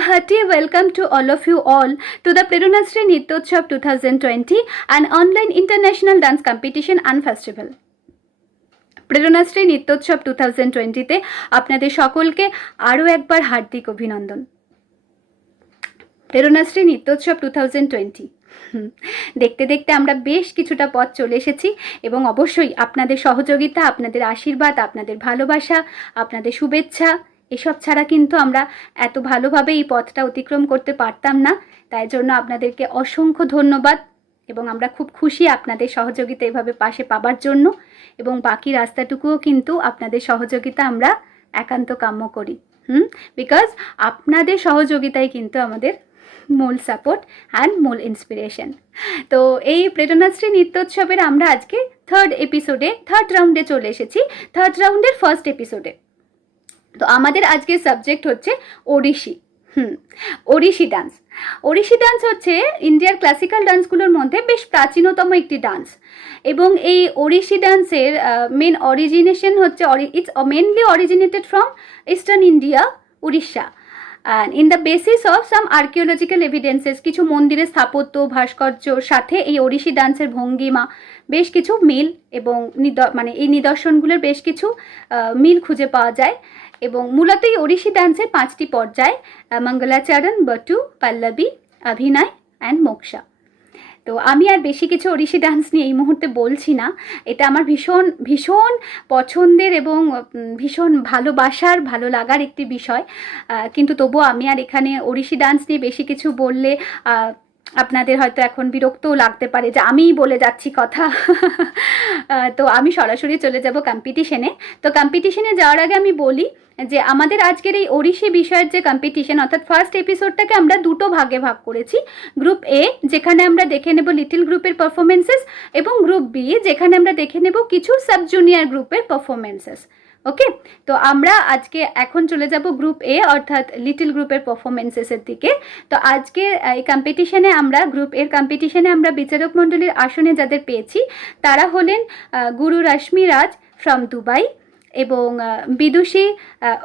hearty welcome to all of you all to the Prerunasri Nityotsav 2020, an online international dance competition and festival. Preranashree নিত্যোৎসব 2020-তে আপনাদের সকলকে আরও একবার হার্দিক অভিনন্দন। প্রেরণাশ্রী নিত্যোৎসব 2020 দেখতে দেখতে আমরা বেশ কিছুটা পথ চলে এসেছি এবং অবশ্যই আপনাদের সহযোগিতা, আপনাদের আশীর্বাদ, আপনাদের ভালোবাসা, আপনাদের শুভেচ্ছা এসব ছাড়া কিন্তু আমরা এত ভালোভাবে এই পথটা অতিক্রম করতে পারতাম না। তাই জন্য আপনাদেরকে অসংখ্য ধন্যবাদ এবং আমরা খুব খুশি আপনাদের সহযোগিতা এভাবে পাশে পাবার জন্য, এবং বাকি রাস্তাটুকুও কিন্তু আপনাদের সহযোগিতা আমরা একান্ত কাম্য করি। বিকজ আপনাদের সহযোগিতাই কিন্তু আমাদের মূল সাপোর্ট অ্যান্ড মূল ইন্সপিরেশন। তো এই প্রেরণাশ্রী নিত্যোৎসবের আমরা আজকে থার্ড রাউন্ডে চলে এসেছি, থার্ড রাউন্ডের ফার্স্ট এপিসোডে। তো আমাদের আজকের সাবজেক্ট হচ্ছে ওড়িশি। ওড়িশি ডান্স। ওড়িশি ডান্স হচ্ছে ইন্ডিয়ার ক্লাসিক্যাল ডান্সগুলোর মধ্যে বেশ প্রাচীনতম একটি ডান্স, এবং এই ওড়িশি ডান্সের মেন অরিজিনেশন হচ্ছে it's mainly originated from eastern India, Orissa. And in the basis of some archaeological evidences, কিছু মন্দিরের স্থাপত্য ভাস্কর্যর সাথে এই ওড়িশি ডান্সের ভঙ্গিমা বেশ কিছু মিল এবং মানে এই নিদর্শনগুলোর বেশ কিছু মিল খুঁজে পাওয়া যায়। এবং মূলত এই ওড়িশি ডান্সের 5টি পর্যায়: মঙ্গলাচরণ, বটু, পল্লবী, অভিনয় অ্যান্ড মোক্ষা। তো আমি আর বেশি কিছু ওড়িশি ডান্স নিয়ে এই মুহূর্তে বলছি না। এটা আমার ভীষণ ভীষণ পছন্দের এবং ভীষণ ভালোবাসার, ভালো লাগার একটি বিষয়, কিন্তু তবুও আমি আর এখানে ওড়িশি ডান্স নিয়ে বেশি কিছু বললে আপনাদের হয়তো এখন বিরক্তও লাগতে পারে যে আমিই বলে যাচ্ছি কথা। তো আমি সরাসরি চলে যাব কম্পিটিশনে। তো কম্পিটিশনে যাওয়ার আগে আমি বলি যে আমাদের আজকের এই ওড়িশি বিষয়ের যে কম্পিটিশন, অর্থাৎ ফার্স্ট এপিসোডটাকে আমরা দুটো ভাগে ভাগ করেছি। গ্রুপ এ, যেখানে আমরা দেখে নেব লিটল গ্রুপের পারফরমেন্সেস, এবং গ্রুপ বি, যেখানে আমরা দেখে নেব কিছু সাব জুনিয়র গ্রুপের পারফরমেন্সেস। ওকে, তো আমরা আজকে এখন চলে যাব গ্রুপ এ অর্থাৎ লিটল গ্রুপের পারফরমেন্সেসের দিকে। তো আজকে এই কম্পিটিশনে আমরা গ্রুপ এর কম্পিটিশনে আমরা বিচারক মণ্ডলীর আসনে যাদের পেয়েছি তারা হলেন গুরু রশ্মি রাজ ফ্রম দুবাই এবং Vidushi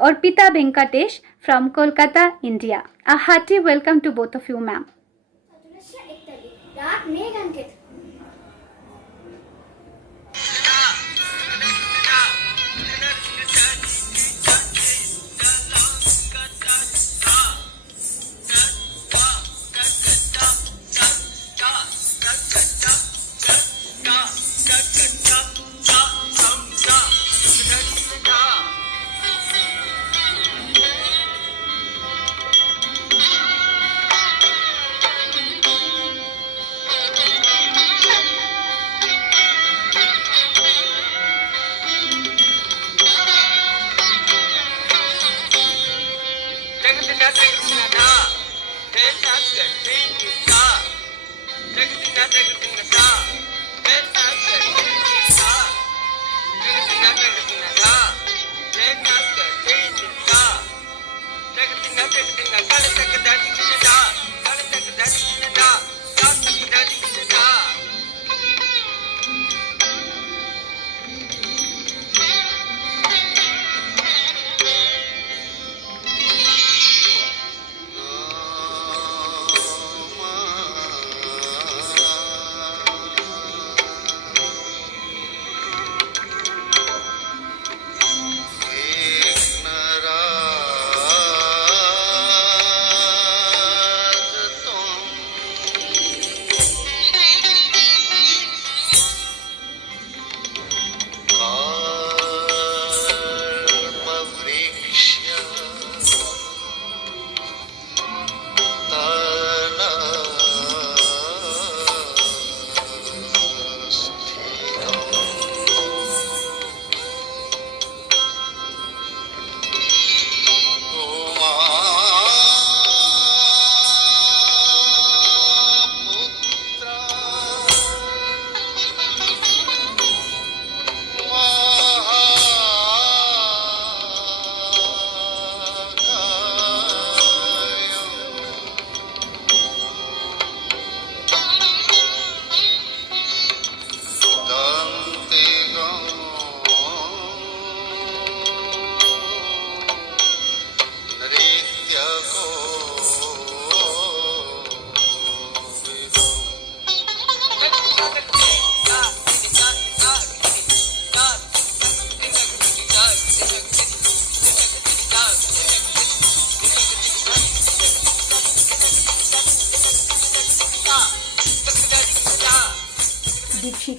Arpita Venkatesh from Kolkata, India. A hearty welcome to both of you ma'am.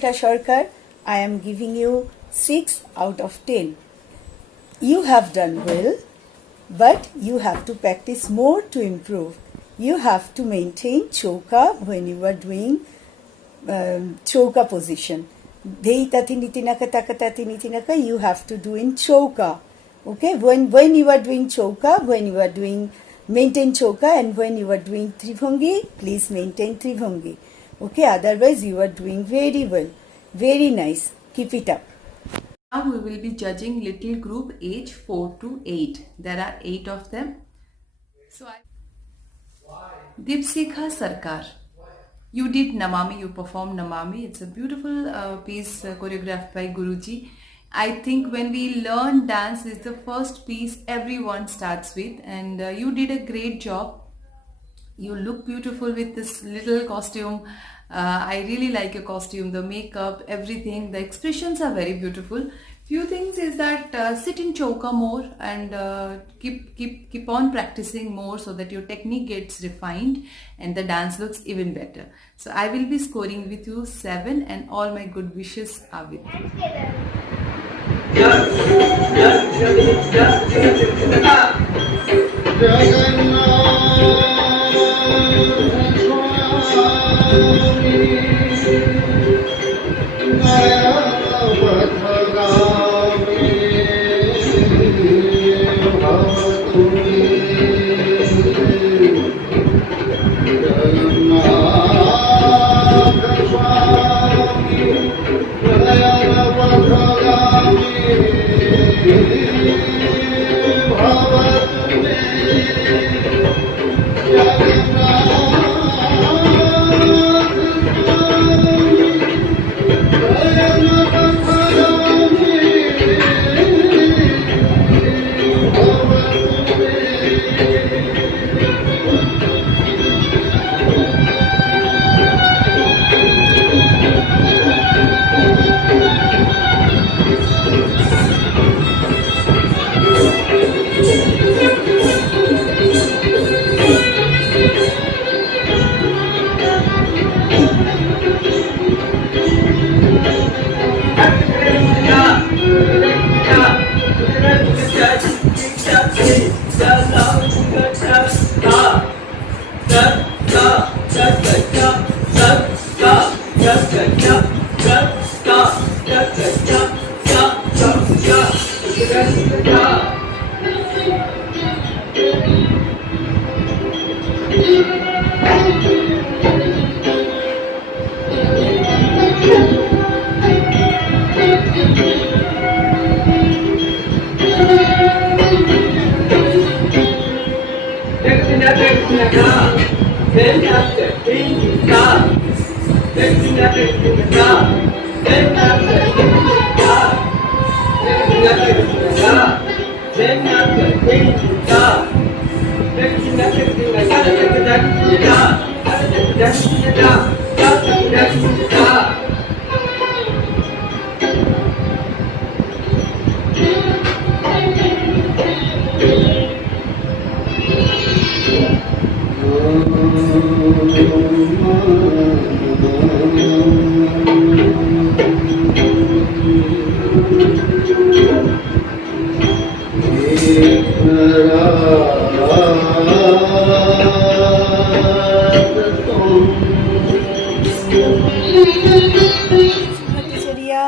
Rishika Sarkar. I am giving you 6 out of 10. You have done well, but you have to practice more to improve. You have to maintain chauka when you are doing chauka position. Dei tati nitinaka taka tati nitinaka, you have to do in chauka. Okay, when you are doing chauka, when you are doing maintain chauka, and when you are doing tribhangi, please maintain tribhangi. Okay, otherwise you are doing very well. Very nice. Keep it up. Now we will be judging little group age 4 to 8. There are 8 of them. So Dipsikha Sarkar. You did Namami, you performed Namami. It's a beautiful piece choreographed by Guruji. I think when we learn dance, it's the first piece everyone starts with, and you did a great job. You look beautiful with this little costume. I really like your costume, the makeup, everything. The expressions are very beautiful. Few things is that sit in chauka more and keep on practicing more so that your technique gets refined and the dance looks even better. So I will be scoring with you 7, and all my good wishes are with you.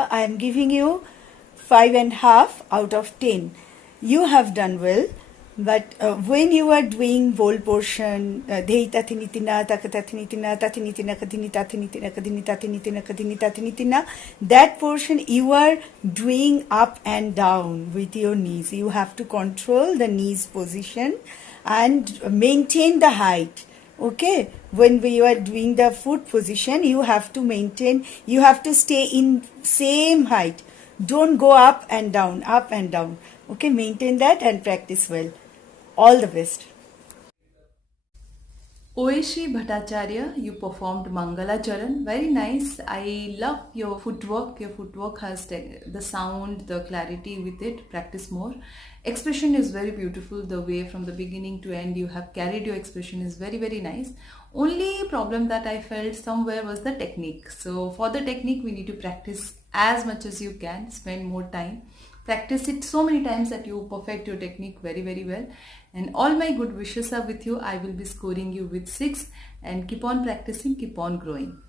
I am giving you 5.5 out of 10. You have done well, but when you are doing whole portion, dei tathinitina, takatathinitina, tathinitina, kadini tathinitina, kadini tathinitina, kadini tathinitina, that portion you are doing up and down with your knees. You have to control the knees position and maintain the height. Okay, when we are doing the foot position, you have to maintain, you have to stay in same height. Don't go up and down, up and down. Okay, maintain that and practice well. All the best. Oeshi Bhattacharya, you performed Mangala Charan. Very nice. I love your footwork. Your footwork has the sound, the clarity with it. Practice more. Expression is very beautiful. The way from the beginning to end you have carried your expression is very, very nice. Only problem that I felt somewhere was the technique. So for the technique, we need to practice as much as you can. Spend more time. Practice it so many times that you perfect your technique very, very well. And all my good wishes are with you. I will be scoring you with 6, and keep on practicing, keep on growing.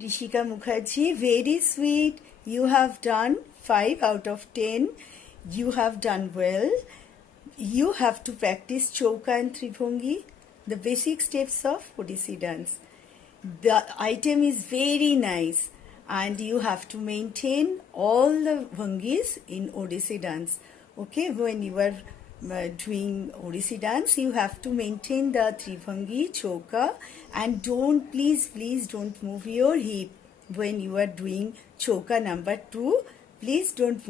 Rishika Mukherjee, very sweet. You have done 5 out of 10. You have done well. You have to practice Chauka and Tribhangi, the basic steps of Odissi dance. The item is very nice and you have to maintain all the bhangis in Odissi dance. Okay, when you are doing Odissi dance, you have to maintain the Tribhangi, Chauka, and please don't move your hip. When you are doing Chauka number 2, please don't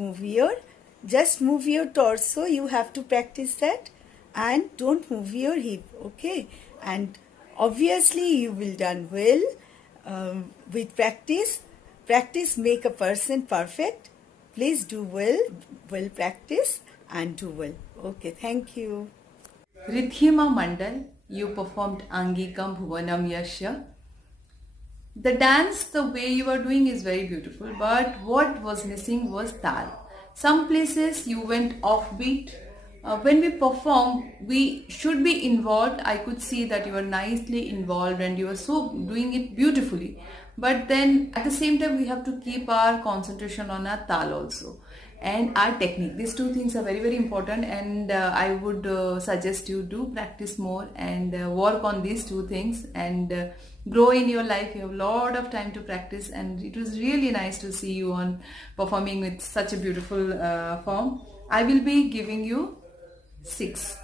just move your torso. You have to practice that and don't move your hip, okay? And obviously you will done well with practice. Practice make a person perfect. Please do well practice and do well. Okay, thank you. Ridhima Mandal, you performed Angikam Bhuvanam Yasya. The dance, the way you are doing is very beautiful, but what was missing was tal. Some places you went offbeat. When we perform, we should be involved. I could see that you were nicely involved and you were so doing it beautifully. but then at the same time we have to keep our concentration on our tal also and our technique. These two things are very very important, and I would suggest you do practice more and work on these two things and grow in your life. You have a lot of time to practice, and it was really nice to see you on performing with such a beautiful form. I will be giving you 6.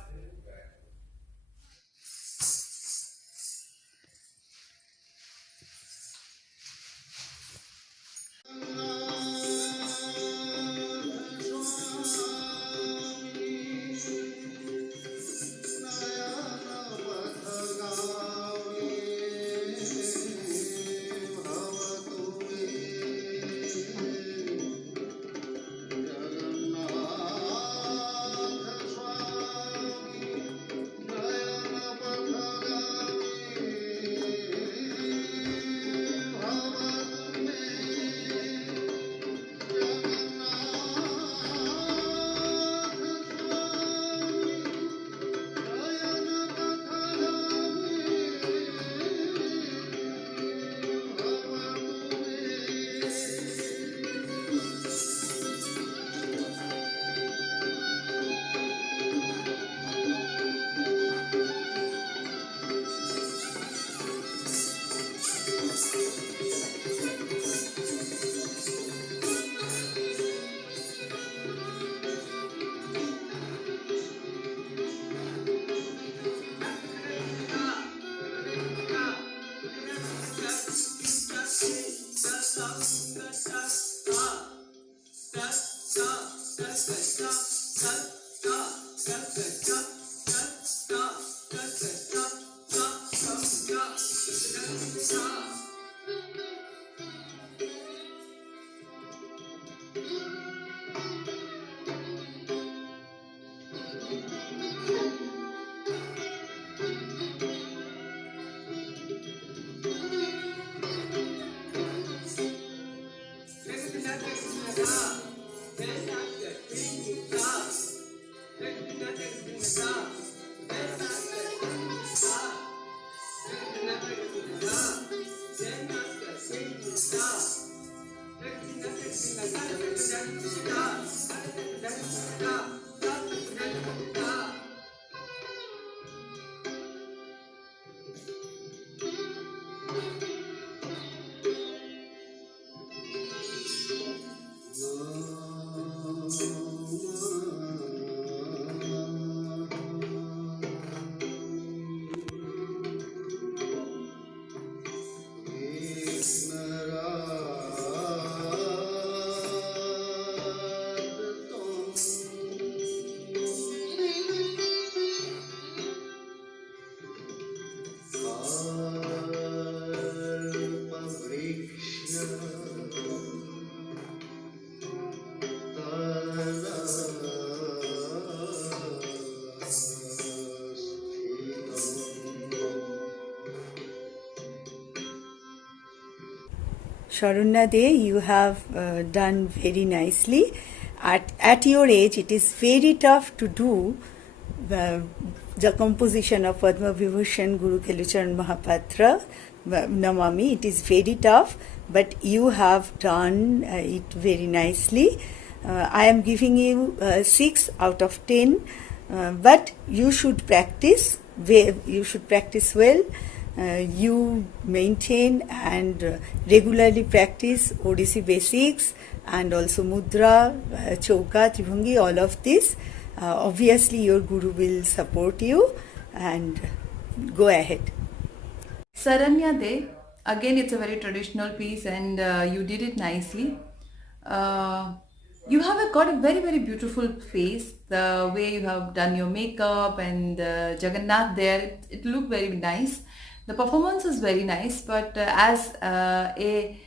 Sharanya De, you have done very nicely. At your age, it is very tough to do the composition of Padma Vibhushan Guru Kelucharan Mahapatra, Namami. It is very tough, but you have done it very nicely. I am giving you 6 out of 10, but you should practice. You should practice well. You maintain and regularly practice Odissi basics and also Mudra, Chauka, Tribhangi, all of this. Obviously, your Guru will support you, and go ahead. Saranya De, again it's a very traditional piece, and you did it nicely. You have got a very very beautiful face. The way you have done your makeup and Jagannath there, it looked very nice. The performance is very nice, but as a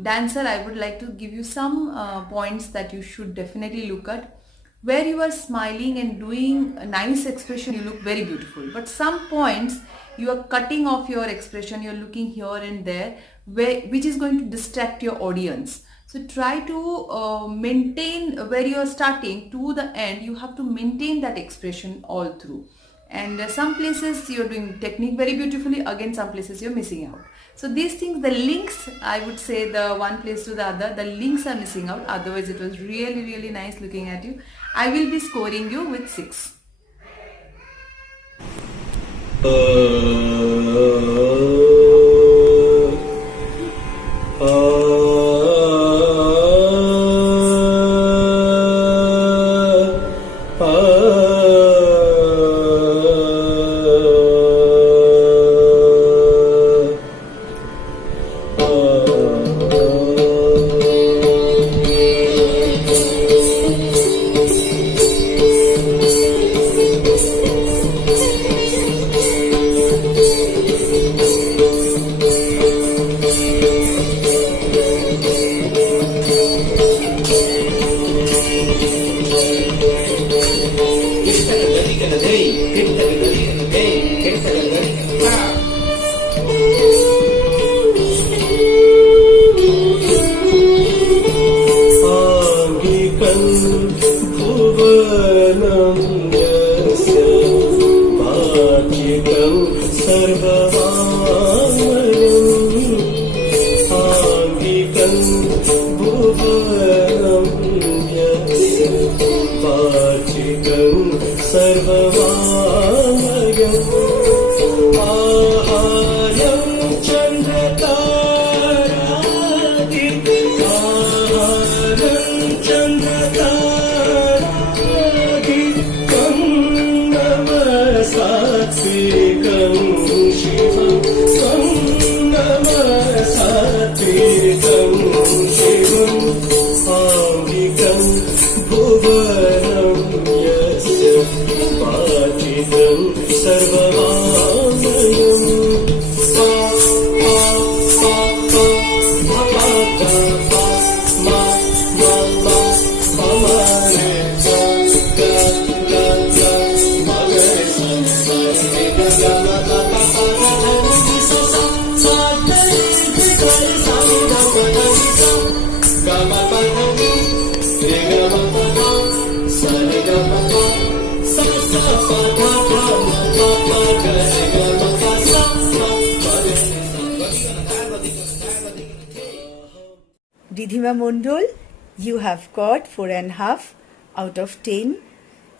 dancer, I would like to give you some points that you should definitely look at. Where you are smiling and doing a nice expression, you look very beautiful. But some points, you are cutting off your expression, you're looking here and there, which is going to distract your audience. So try to maintain where you are starting to the end. You have to maintain that expression all through. And some places you're doing technique very beautifully, again some places you're missing out. So these things, the links, I would say the one place to the other, the links are missing out. Otherwise it was really, really nice looking at you. I will be scoring you with 6. Ridhima Mondol, you have got 4.5 out of 10.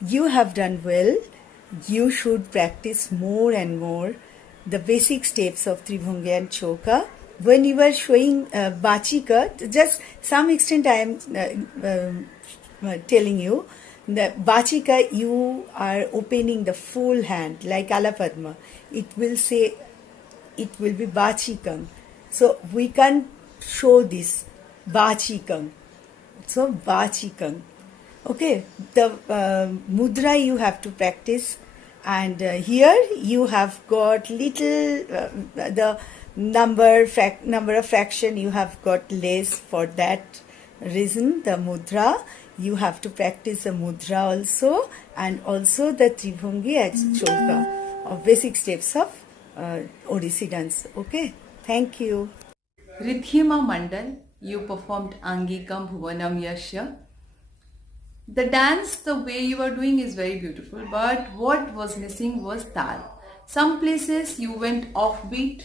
You have done well. You should practice more and more the basic steps of Tribhanga and Choka. When you were showing Bachika, just some extent I am telling you, the Bachika you are opening the full hand like Alapadma. It will say, it will be Bachikam. So we can't show this Bachikam. So Bachikam. Okay, the mudra you have to practice, and here you have got little the number of fraction you have got less. For that reason, the mudra you have to practice the mudra also, and also the Tribhangi as Choka of basic steps of Odissi dance. Okay, thank you. Ridhima Mandal, you performed Angikam Bhuvanam Yasya. The dance, the way you are doing is very beautiful, but what was missing was tal. Some places you went offbeat.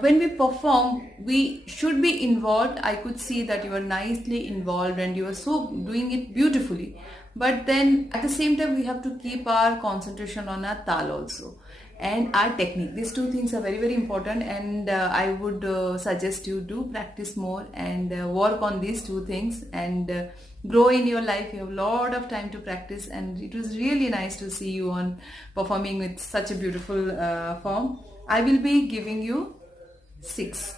When we perform, we should be involved. I could see that you were nicely involved and you were so doing it beautifully. But then at the same time, we have to keep our concentration on our tal also and our technique. These two things are very, very important, and I would suggest you to practice more and work on these two things and grow in your life. You have a lot of time to practice, and it was really nice to see you on performing with such a beautiful form. I will be giving you 6.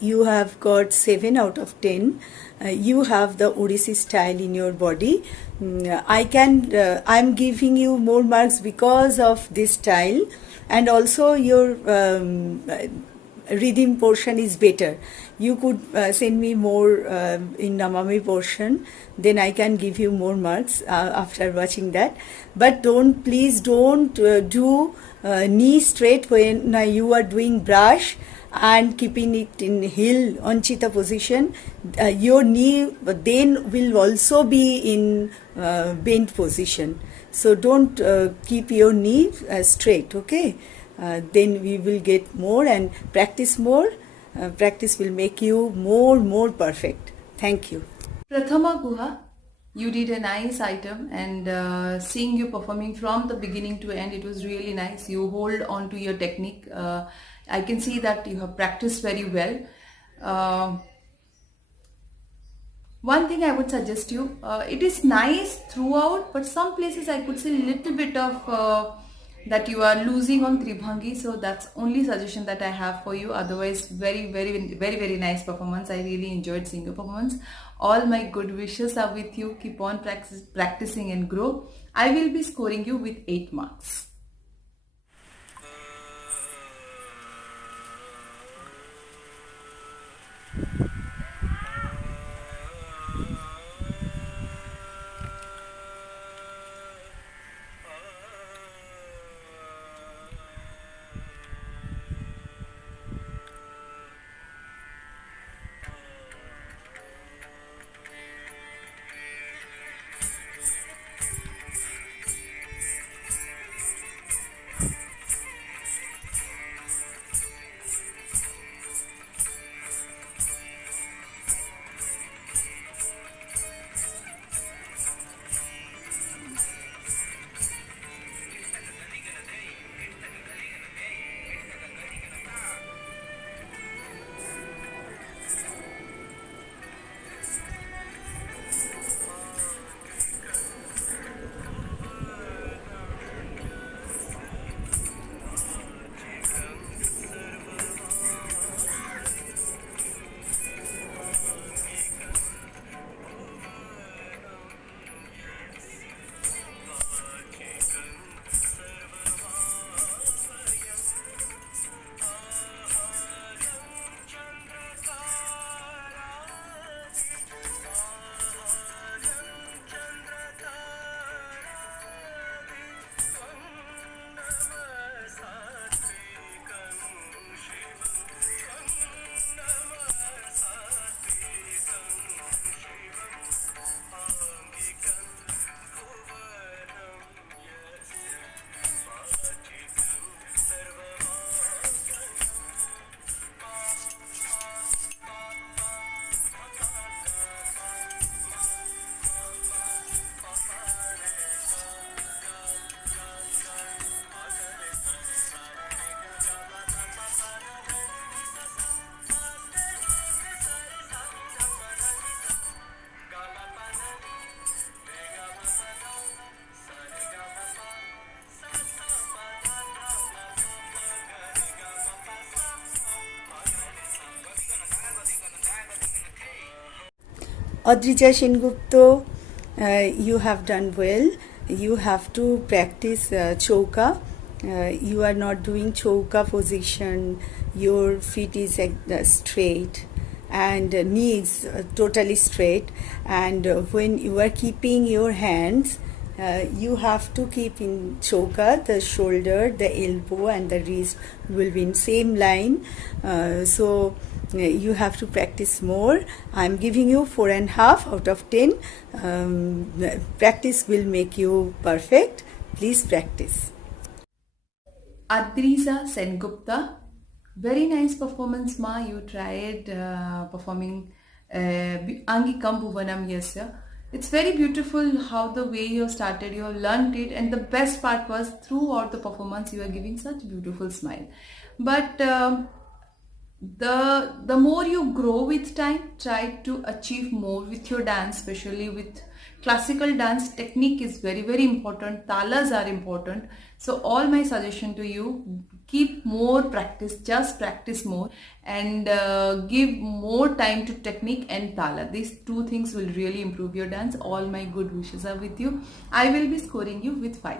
You have got 7 out of 10. You have the Odissi style in your body. I'm giving you more marks because of this style, and also your rhythm portion is better. You could send me more in Namami portion, then I can give you more marks after watching that. But please don't do knee straight when you are doing brush and keeping it in heel anchita position. Your knee then will also be in bent position. So don't keep your knee straight, okay? Then we will get more and practice more. Practice will make you more perfect. Thank you. Prathama Guha, you did a nice item, and seeing you performing from the beginning to end, it was really nice. You hold on to your technique. I can see that you have practiced very well. One thing I would suggest you, it is nice throughout, but some places I could see a little bit of that you are losing on Tribhangi. So that's only suggestion that I have for you. Otherwise, very nice performance. I really enjoyed seeing your performance. All my good wishes are with you. Keep on practicing and grow. I will be scoring you with 8 marks. Adrija Sengupta, you have done well. You have to practice chauka. You are not doing chauka position. Your feet is straight and knees totally straight. And when you are keeping your hands, you have to keep in chauka, the shoulder, the elbow and the wrist will be in same line. So you have to practice more. I'm giving you 4.5 out of 10. Practice will make you perfect. Please practice. Adrija Sengupta, very nice performance, ma. You tried performing Angikam Bhuvanam Yasya. It's very beautiful how the way you started, you have learned it, and the best part was throughout the performance you are giving such beautiful smile. But the more you grow with time, try to achieve more with your dance, especially with classical dance. Technique is very, very important. Talas are important. So all my suggestion to you, keep more practice, just practice more, and give more time to technique and tala. These two things will really improve your dance. All my good wishes are with you. I will be scoring you with 5.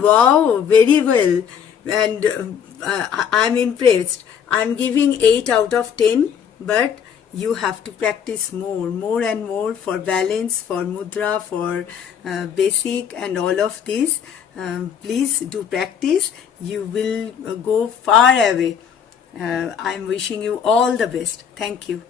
Wow, very well, and I'm impressed. I'm giving 8 out of 10, but you have to practice more and more for balance, for mudra, for basic and all of this. Please do practice. You will go far away. I'm wishing you all the best. Thank you.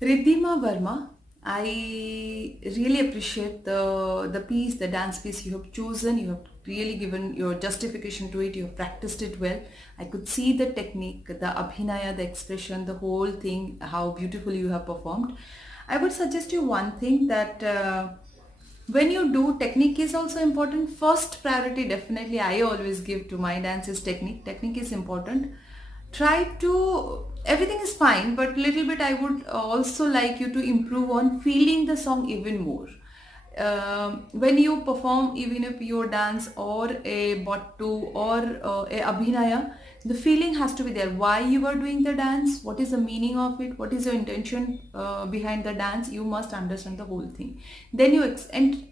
Riddhima Verma, I really appreciate the piece, the dance piece you have chosen. You have really given your justification to it. You have practiced it well. I could see the technique, the abhinaya, the expression, the whole thing, how beautifully you have performed. I would suggest you one thing, that when you do, technique is also important. First priority definitely I always give to my dance is technique. Technique is important. Try to, everything is fine, but little bit I would also like you to improve on feeling the song even more. When you perform even if your dance or a bottu or a abhinaya, the feeling has to be there. Why you are doing the dance, what is the meaning of it, what is your intention behind the dance, you must understand the whole thing. Then you and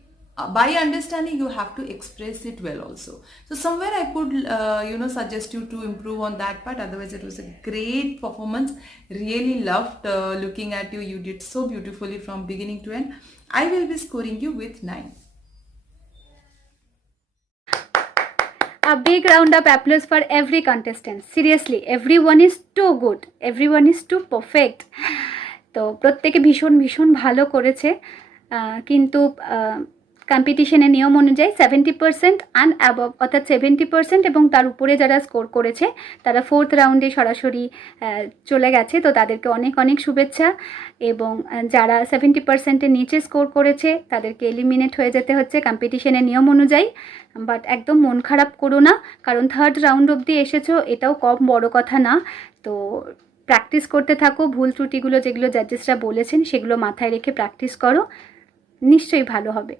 by understanding you have to express it well also. So somewhere I could suggest you to improve on that part. Otherwise it was a great performance. Really loved looking at you. You did so beautifully from beginning to end. I will be scoring you with 9. A big round of applause for every contestant. Seriously, everyone is too good. Everyone is too perfect. তো প্রত্যেকে ভীষণ ভীষণ ভালো করেছে, কিন্তু কম্পিটিশনের নিয়ম অনুযায়ী 70% অ্যান্ড অ্যাবভ, অর্থাৎ 70% এবং তার উপরে যারা স্কোর করেছে তারা 4th রাউন্ডে সরাসরি চলে গেছে। তো তাদেরকে অনেক অনেক শুভেচ্ছা। এবং যারা 70%-এর নিচে স্কোর করেছে তাদেরকে এলিমিনেট হয়ে যেতে হচ্ছে কম্পিটিশনের নিয়ম অনুযায়ী। বাট একদম মন খারাপ করো না, কারণ 3rd রাউন্ড অবধি এসেছো, এটাও কম বড় কথা না। তো প্র্যাকটিস করতে থাকো, ভুল ত্রুটিগুলো যেগুলো জাজেসরা বলেছেন সেগুলো মাথায় রেখে প্র্যাকটিস করো, নিশ্চয়ই ভালো হবে।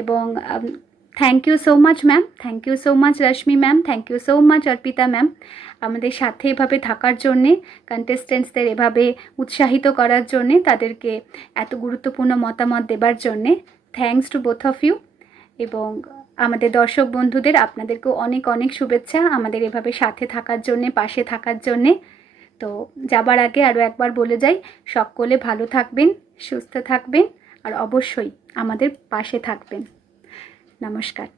এবং thank you so much ma'am, thank you so much Rashmi ma'am, thank you so much Arpita ma'am, আমাদের সাথে এভাবে থাকার জন্যে, কন্টেস্টেন্টসদের এভাবে উৎসাহিত করার জন্যে, তাদেরকে এত গুরুত্বপূর্ণ মতামত দেবার জন্যে। Thanks to both of you. এবং আমাদের দর্শক বন্ধুদের আপনাদেরকেও অনেক অনেক শুভেচ্ছা আমাদের এভাবে সাথে থাকার জন্যে, পাশে থাকার জন্যে। তো যাবার আগে আরও একবার বলে যাই, সকলে ভালো থাকবেন, সুস্থ থাকবেন, আর অবশ্যই আমাদের পাশে থাকবেন। নমস্কার।